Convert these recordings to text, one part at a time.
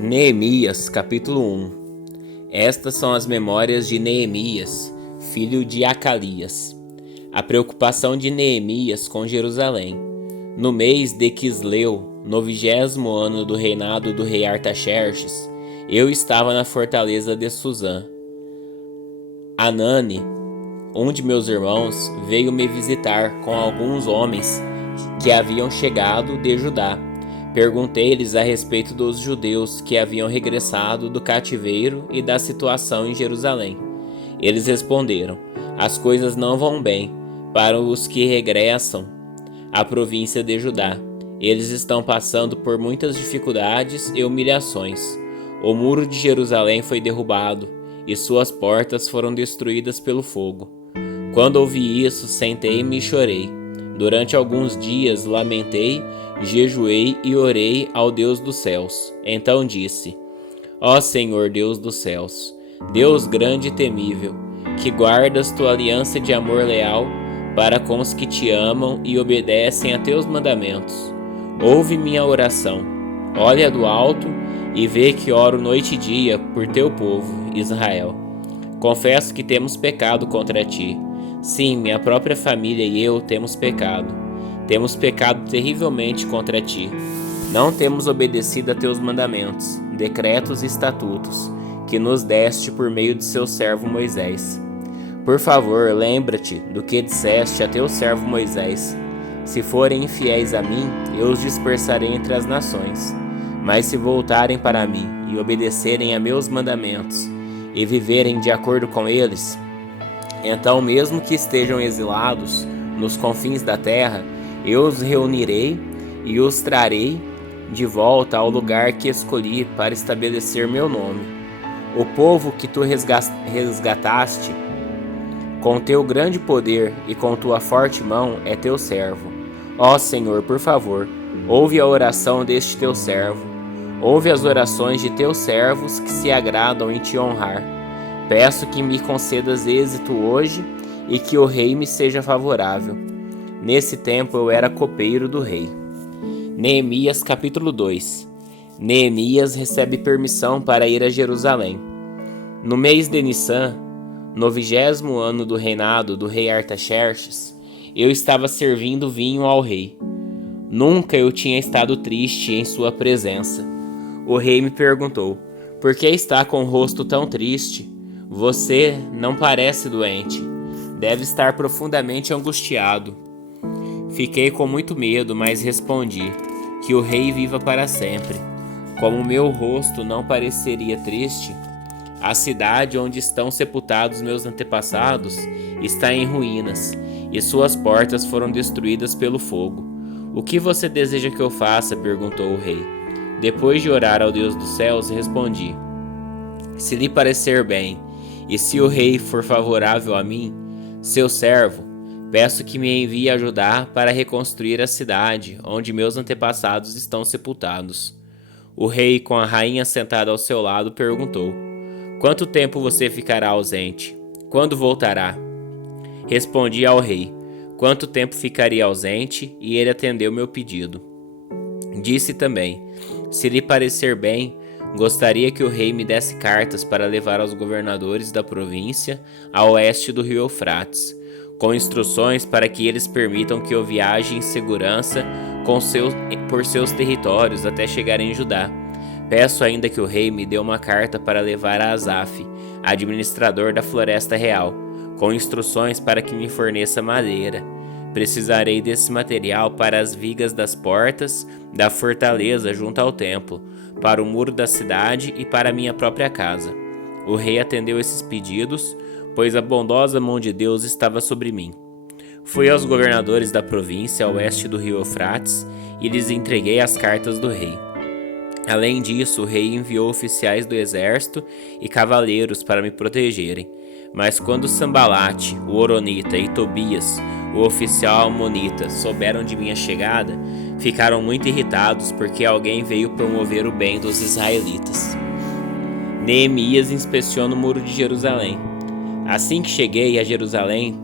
Neemias, capítulo 1. Estas são as memórias de Neemias, filho de Acalias. A preocupação de Neemias com Jerusalém. No mês de Quisleu, no 20º ano do reinado do rei Artaxerxes, eu estava na fortaleza de Suzã. Anani, um de meus irmãos, veio me visitar com alguns homens que haviam chegado de Judá. Perguntei-lhes a respeito dos judeus que haviam regressado do cativeiro e da situação em Jerusalém. Eles responderam: as coisas não vão bem para os que regressam à província de Judá. Eles estão passando por muitas dificuldades e humilhações. O muro de Jerusalém foi derrubado e suas portas foram destruídas pelo fogo. Quando ouvi isso, sentei-me e chorei. Durante alguns dias lamentei, jejuei e orei ao Deus dos céus. Então disse: ó Senhor Deus dos céus, Deus grande e temível, que guardas tua aliança de amor leal para com os que te amam e obedecem a teus mandamentos. Ouve minha oração, olha do alto e vê que oro noite e dia por teu povo, Israel. Confesso que temos pecado contra ti. Sim, minha própria família e eu temos pecado. Temos pecado terrivelmente contra ti. Não temos obedecido a teus mandamentos, decretos e estatutos, que nos deste por meio de seu servo Moisés. Por favor, lembra-te do que disseste a teu servo Moisés. Se forem infiéis a mim, eu os dispersarei entre as nações. Mas se voltarem para mim e obedecerem a meus mandamentos e viverem de acordo com eles, então, mesmo que estejam exilados nos confins da terra, eu os reunirei e os trarei de volta ao lugar que escolhi para estabelecer meu nome. O povo que tu resgataste com teu grande poder e com tua forte mão é teu servo. Ó Senhor, por favor, ouve a oração deste teu servo. Ouve as orações de teus servos que se agradam em te honrar. Peço que me concedas êxito hoje e que o rei me seja favorável. Nesse tempo eu era copeiro do rei. Neemias capítulo 2. Neemias recebe permissão para ir a Jerusalém. No mês de Nissan, no 20º ano do reinado do rei Artaxerxes, eu estava servindo vinho ao rei. Nunca eu tinha estado triste em sua presença. O rei me perguntou: por que está com o rosto tão triste? Você não parece doente. Deve estar profundamente angustiado. Fiquei com muito medo, mas respondi: que o rei viva para sempre. Como meu rosto não pareceria triste, a cidade onde estão sepultados meus antepassados está em ruínas, e suas portas foram destruídas pelo fogo. O que você deseja que eu faça? Perguntou o rei. Depois de orar ao Deus dos céus, respondi: se lhe parecer bem, e se o rei for favorável a mim, seu servo, peço que me envie ajudar para reconstruir a cidade onde meus antepassados estão sepultados. O rei, com a rainha sentada ao seu lado, perguntou: quanto tempo você ficará ausente? Quando voltará? Respondi ao rei quanto tempo ficaria ausente, e ele atendeu meu pedido. Disse também: se lhe parecer bem, gostaria que o rei me desse cartas para levar aos governadores da província a oeste do rio Eufrates, com instruções para que eles permitam que eu viaje em segurança por seus territórios até chegar em Judá. Peço ainda que o rei me dê uma carta para levar a Asaf, administrador da floresta real, com instruções para que me forneça madeira. Precisarei desse material para as vigas das portas da fortaleza junto ao templo, para o muro da cidade e para minha própria casa. O rei atendeu esses pedidos, pois a bondosa mão de Deus estava sobre mim. Fui aos governadores da província a oeste do rio Eufrates e lhes entreguei as cartas do rei. Além disso, o rei enviou oficiais do exército e cavaleiros para me protegerem. Mas quando Sambalate, o Horonita, e Tobias, o oficial amonita, souberam de minha chegada, ficaram muito irritados porque alguém veio promover o bem dos israelitas. Neemias inspeciona o muro de Jerusalém. Assim que cheguei a Jerusalém,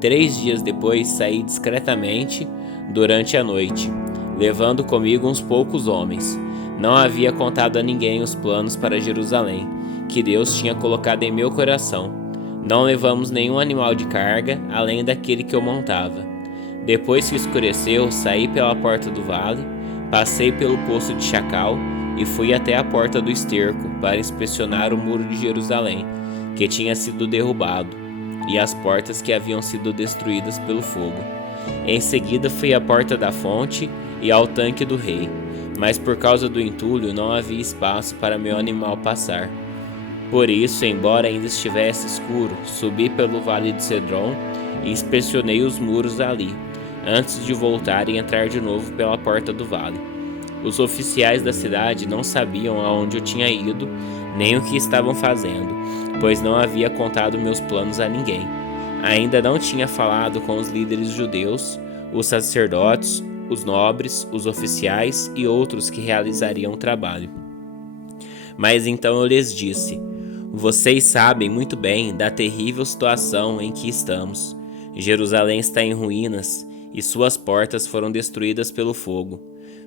3 dias depois saí discretamente durante a noite, levando comigo uns poucos homens. Não havia contado a ninguém os planos para Jerusalém, que Deus tinha colocado em meu coração. Não levamos nenhum animal de carga, além daquele que eu montava. Depois que escureceu, saí pela porta do vale, passei pelo poço de Chacal e fui até a porta do esterco para inspecionar o muro de Jerusalém, que tinha sido derrubado, e as portas que haviam sido destruídas pelo fogo. Em seguida fui à porta da fonte e ao tanque do rei, mas por causa do entulho não havia espaço para meu animal passar. Por isso, embora ainda estivesse escuro, subi pelo vale de Cedron e inspecionei os muros ali, antes de voltar e entrar de novo pela porta do vale. Os oficiais da cidade não sabiam aonde eu tinha ido, nem o que estavam fazendo, pois não havia contado meus planos a ninguém. Ainda não tinha falado com os líderes judeus, os sacerdotes, os nobres, os oficiais e outros que realizariam o trabalho. Mas então eu lhes disse: vocês sabem muito bem da terrível situação em que estamos. Jerusalém está em ruínas e suas portas foram destruídas pelo fogo.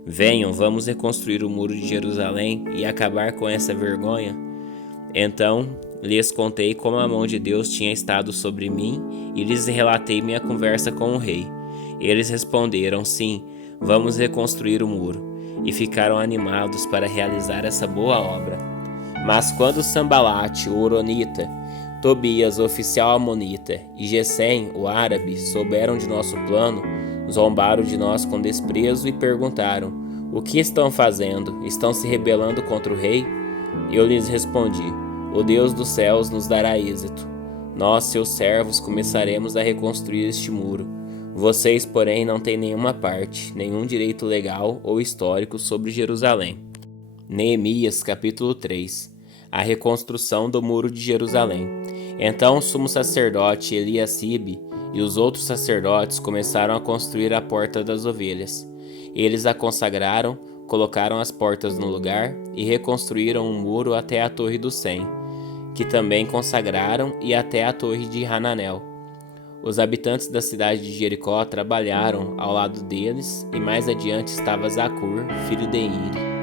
Venham, vamos reconstruir o muro de Jerusalém e acabar com essa vergonha. Então lhes contei como a mão de Deus tinha estado sobre mim e lhes relatei minha conversa com o rei. Eles responderam: sim, vamos reconstruir o muro, e ficaram animados para realizar essa boa obra. Mas quando Sambalate, o horonita, Tobias, o oficial amonita, e Gesem, o árabe, souberam de nosso plano, zombaram de nós com desprezo e perguntaram: o que estão fazendo? Estão se rebelando contra o rei? Eu lhes respondi: o Deus dos céus nos dará êxito. Nós, seus servos, começaremos a reconstruir este muro. Vocês, porém, não têm nenhuma parte, nenhum direito legal ou histórico sobre Jerusalém. Neemias, capítulo 3. A reconstrução do muro de Jerusalém. Então o sumo sacerdote Eliasibe e os outros sacerdotes começaram a construir a porta das ovelhas. Eles a consagraram, colocaram as portas no lugar e reconstruíram um muro até a torre do Sem, que também consagraram, e até a torre de Hananel. Os habitantes da cidade de Jericó trabalharam ao lado deles, e mais adiante estava Zacur, filho de Iri.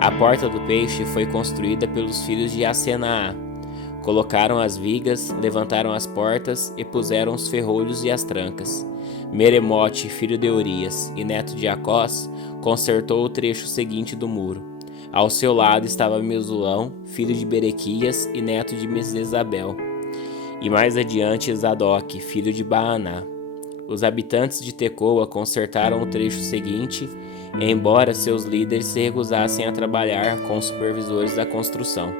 A porta do peixe foi construída pelos filhos de Asenaá. Colocaram as vigas, levantaram as portas e puseram os ferrolhos e as trancas. Meremote, filho de Urias e neto de Acós, consertou o trecho seguinte do muro. Ao seu lado estava Mesulão, filho de Berequias e neto de Mesesabel. E mais adiante Zadok, filho de Baaná. Os habitantes de Tecoa consertaram o trecho seguinte, embora seus líderes se recusassem a trabalhar com os supervisores da construção.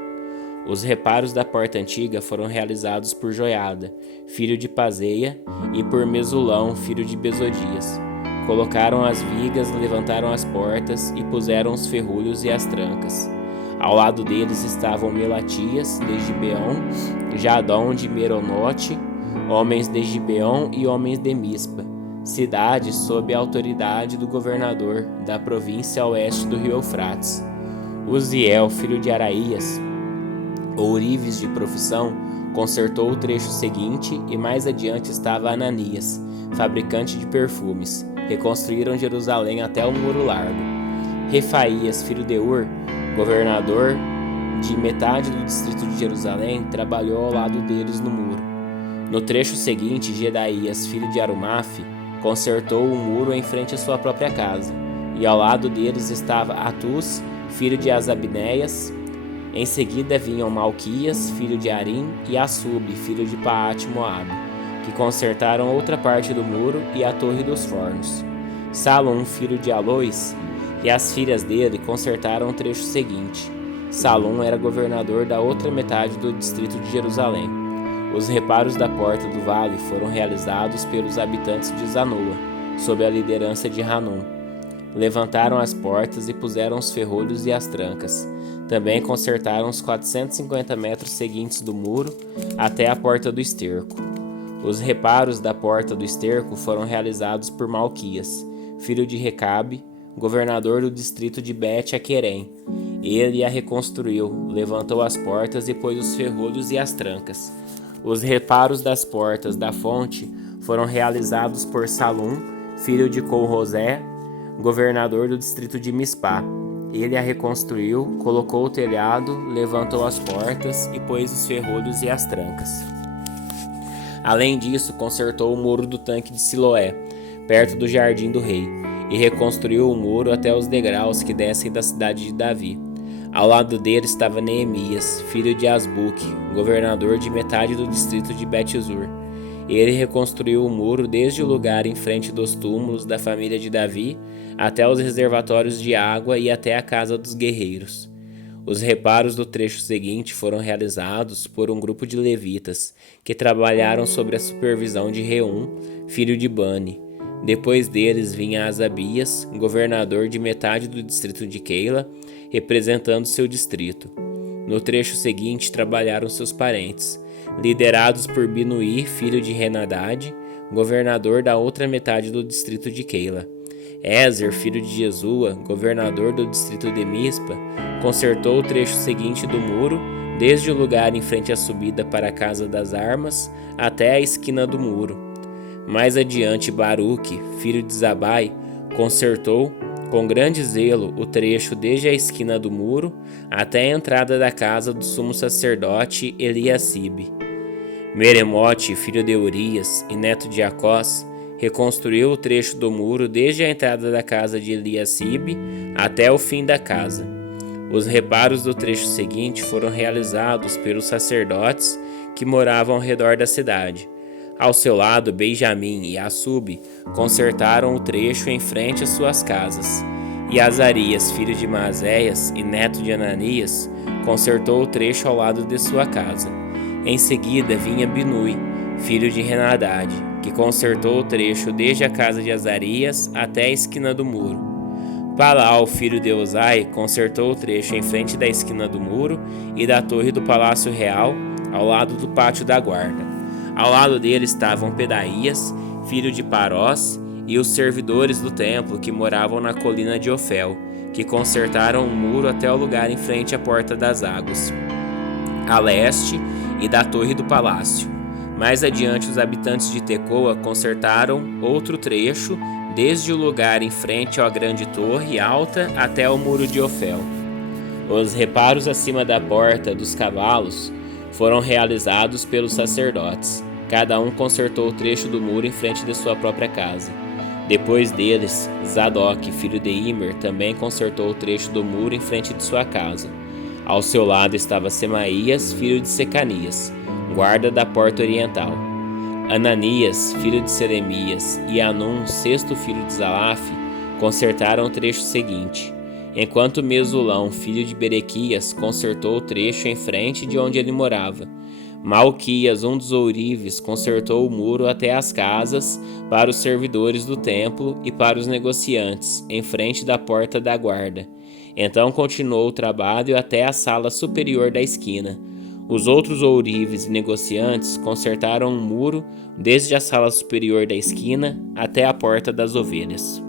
Os reparos da porta antiga foram realizados por Joiada, filho de Paseia, e por Mesulão, filho de Besodias. Colocaram as vigas, levantaram as portas e puseram os ferrolhos e as trancas. Ao lado deles estavam Melatias, de Gibeon, Jadom de Meronote, homens de Gibeon e homens de Mispa, cidades sob a autoridade do governador da província a oeste do rio Eufrates. Uziel, filho de Araías, ourives de profissão, consertou o trecho seguinte, e mais adiante estava Ananias, fabricante de perfumes. Reconstruíram Jerusalém até o muro largo. Refaías, filho de Ur, governador de metade do distrito de Jerusalém, trabalhou ao lado deles no muro. No trecho seguinte, Gedaías, filho de Arumaf, consertou o muro em frente à sua própria casa, e ao lado deles estava Atus, filho de Asabneias. Em seguida vinham Malquias, filho de Arim, e Assub, filho de Paate-Moabe, que consertaram outra parte do muro e a torre dos fornos. Salum, filho de Alois, e as filhas dele consertaram o trecho seguinte. Salum era governador da outra metade do distrito de Jerusalém. Os reparos da porta do vale foram realizados pelos habitantes de Zanoa, sob a liderança de Hanum. Levantaram as portas e puseram os ferrolhos e as trancas. Também consertaram os 450 metros seguintes do muro até a porta do esterco. Os reparos da porta do esterco foram realizados por Malquias, filho de Recabe, governador do distrito de Bet-Aquerem. Ele a reconstruiu, levantou as portas e pôs os ferrolhos e as trancas. Os reparos das portas da fonte foram realizados por Salum, filho de Colrosé, governador do distrito de Mispá. Ele a reconstruiu, colocou o telhado, levantou as portas e pôs os ferrolhos e as trancas. Além disso, consertou o muro do tanque de Siloé, perto do jardim do rei, e reconstruiu o muro até os degraus que descem da cidade de Davi. Ao lado dele estava Neemias, filho de Asbuque, governador de metade do distrito de Bet-Zur. Ele reconstruiu o muro desde o lugar em frente dos túmulos da família de Davi até os reservatórios de água e até a casa dos guerreiros. Os reparos do trecho seguinte foram realizados por um grupo de levitas que trabalharam sob a supervisão de Reum, filho de Bani. Depois deles vinha Asabias, governador de metade do distrito de Keila, representando seu distrito. No trecho seguinte trabalharam seus parentes, liderados por Binuí, filho de Henadad, governador da outra metade do distrito de Keila. Ézer, filho de Jesua, governador do distrito de Mispa, consertou o trecho seguinte do muro, desde o lugar em frente à subida para a Casa das Armas até a esquina do muro. Mais adiante, Baruque, filho de Zabai, consertou com grande zelo o trecho desde a esquina do muro até a entrada da casa do sumo sacerdote Eliacibe. Meremote, filho de Urias e neto de Acós, reconstruiu o trecho do muro desde a entrada da casa de Eliacibe até o fim da casa. Os reparos do trecho seguinte foram realizados pelos sacerdotes que moravam ao redor da cidade. Ao seu lado, Benjamim e Assub consertaram o trecho em frente às suas casas. E Azarias, filho de Maazéias e neto de Ananias, consertou o trecho ao lado de sua casa. Em seguida vinha Binui, filho de Henadad, que consertou o trecho desde a casa de Azarias até a esquina do muro. Palal, filho de Uzai, consertou o trecho em frente da esquina do muro e da torre do palácio real, ao lado do pátio da guarda. Ao lado dele estavam Pedaías, filho de Parós, e os servidores do templo que moravam na colina de Ofel, que consertaram o muro até o lugar em frente à porta das águas, a leste e da torre do palácio. Mais adiante, os habitantes de Tecoa consertaram outro trecho, desde o lugar em frente à grande torre alta até o muro de Ofel. Os reparos acima da porta dos cavalos foram realizados pelos sacerdotes. Cada um consertou o trecho do muro em frente de sua própria casa. Depois deles, Zadok, filho de Imer, também consertou o trecho do muro em frente de sua casa. Ao seu lado estava Semaías, filho de Secanias, guarda da porta oriental. Ananias, filho de Selemias, e Anum, sexto filho de Zalaf, consertaram o trecho seguinte, enquanto Mesulão, filho de Berequias, consertou o trecho em frente de onde ele morava. Malquias, um dos ourives, consertou o muro até as casas para os servidores do templo e para os negociantes, em frente da porta da guarda. Então continuou o trabalho até a sala superior da esquina. Os outros ourives e negociantes consertaram um muro desde a sala superior da esquina até a porta das ovelhas.